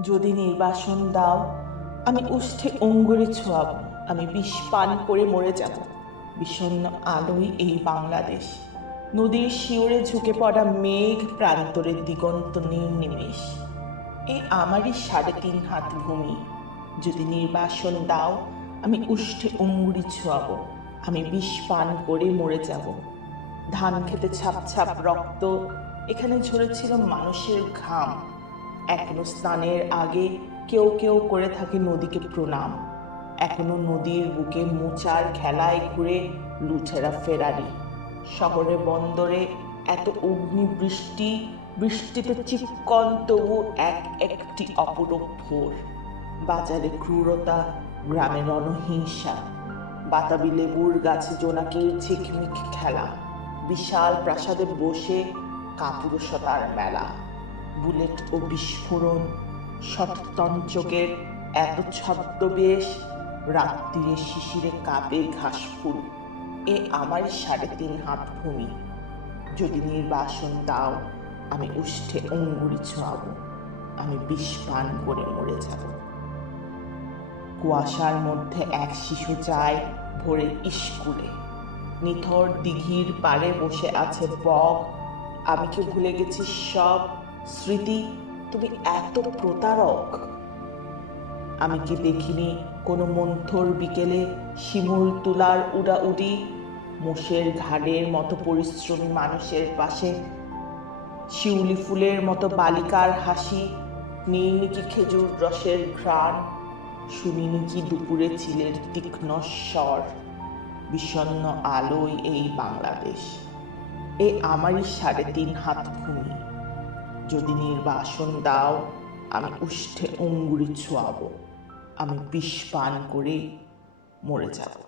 যদি নির্বাসন দাও, আমি উষ্ঠে অঙ্গুরে ছোঁয়াব, আমি বিষ পান করে মরে যাব। বিষণ্ণ আলোয় এই বাংলাদেশ, নদীর শিওরে ঝুঁকে পড়া মেঘ, প্রান্তরের দিগন্ত নির্নিমেষ। এ আমারই ৩.৫ হাত ভূমি। যদি নির্বাসন দাও, আমি উষ্ঠে অঙ্গুরি ছোঁয়াব, আমি বিষ পান করে মরে যাব। ধান খেতে ছাপ ছাপ রক্ত, এখানে ঝরেছিল মানুষের ঘাম। এখনো স্নানের আগে কেউ কেউ করে থাকে নদীকে প্রণাম। এখনো নদীর বুকে মোচার খেলায় ঘুরে লুঠেরা ফেরারি। শহরে বন্দরে এত অগ্নিবৃষ্টি, বৃষ্টিতে চিক্কন তবু একটি অপরূপ ভোর। বাজারে ক্রূরতা, গ্রামে রণহিংসা, বাতাবি লেবুর গাছে জোনাকির ঝিকমিক খেলা, বিশাল প্রাসাদে বসে কাপুরুষতার মেলা। বুলেট ও বিস্ফোরণ, শততঞ্চকের এত ছদ্মবেশ, রাত্রিরে শিশিরে কাঁপে ঘাস ফুল। এ আমারই ৩.৫ হাত ভূমি। যদি নির্বাসন দাও, আমি উষ্ঠে অঙ্গুরি ছোঁয়াব, আমি বিষ পান করে মরে যাব। কুয়াশার মধ্যে এক শিশু যায় ভোরে স্কুলে। নিথর দিঘির পাড়ে বসে আছে বক। আমি কি ভুলে গেছি সব স্মৃতি? তুমি এত প্রতারক। আমি কি দেখিনি কোনো মন্থর বিকেলে শিমুল তুলার উড়াউড়ি, মোষের ঘাড়ের মতো পরিশ্রমী মানুষের পাশে শিউলি ফুলের মতো বালিকার হাসি, নিইনি কি খেজুর রসের ঘ্রাণ, শুনিনি কি দুপুরে চিলের তীক্ষ্ণ স্বর। বিষণ্ণ আলোয় এই বাংলাদেশ, এ আমারই ৩.৫ হাত ভূমি। যদি নির্বাসন দাও, আমি উষ্ঠে অঙ্গুরি ছোঁয়াব, আমি বিষ পান করে মরে যাব।